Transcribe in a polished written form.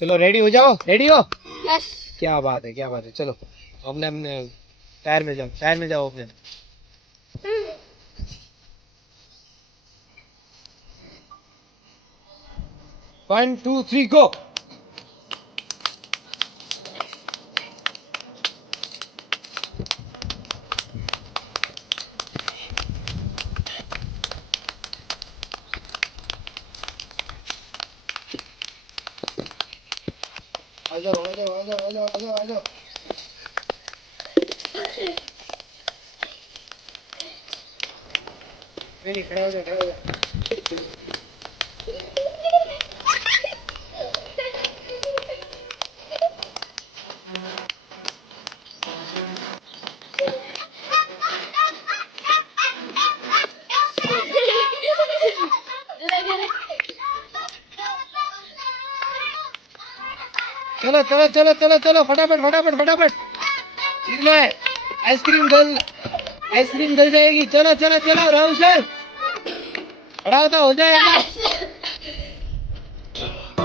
चलो रेडी हो जाओ, रेडी हो? यस। क्या बात है, क्या बात है। चलो अपने अपने टायर में जाओ, टायर में जाओ अपने। 1 2 3 गो। आ जाओ आ जाओ आ जाओ आ जाओ आ जाओ आ जाओ। रेडी, खड़े हो जाओ, खड़े हो जाओ। चलो चलो चलो चलो चलो, फटाफट फटाफट फटाफट। इसमें आइसक्रीम गल जाएगी। चलो चलो चलो, राहुल सर खड़ा होता हो जाएगा।